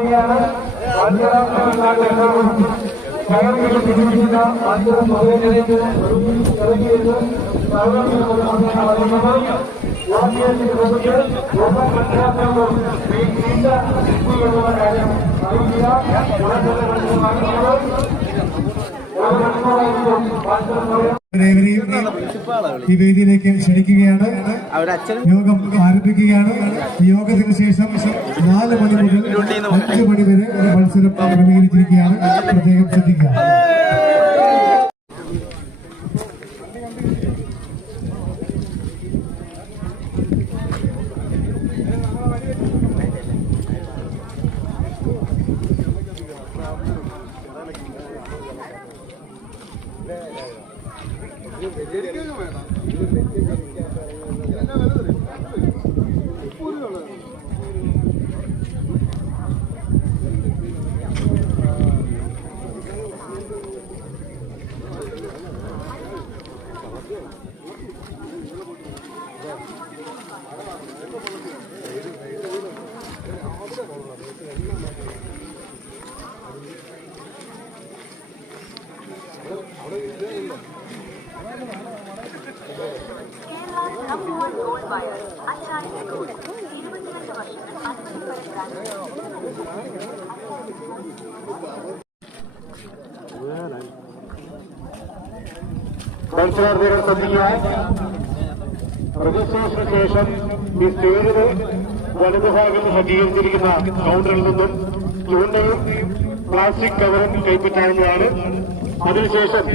പറയുകയാണ്. കയറുകൾ പിടിപ്പിക്കുന്ന മറ്റൊരു മൊബൈലിലേക്ക് ഇറങ്ങിയത് കാര്യം ഈ വേദിയിലേക്ക് ക്ഷണിക്കുകയാണ്. യോഗം ആരംഭിക്കുകയാണ്. യോഗത്തിന് ശേഷം 4 മണി മുതൽ 5 മണി വരെ മത്സരം ക്രമീകരിച്ചിരിക്കുകയാണ്. പ്രത്യേകം ശ്രദ്ധിക്കുക. മത്സരാർത്ഥികൾ ശ്രദ്ധിക്കാൻ രജിസ്ട്രേഷന് ശേഷം ഈ സ്റ്റേജിന് വലതുഭാഗത്ത് സജ്ജീകരിച്ചിരിക്കുന്ന കൗണ്ടറിൽ നിന്നും ചൂണ്ടയും പ്ലാസ്റ്റിക് കവറും കൈപ്പറ്റാവുന്നതാണ്. അതിനുശേഷം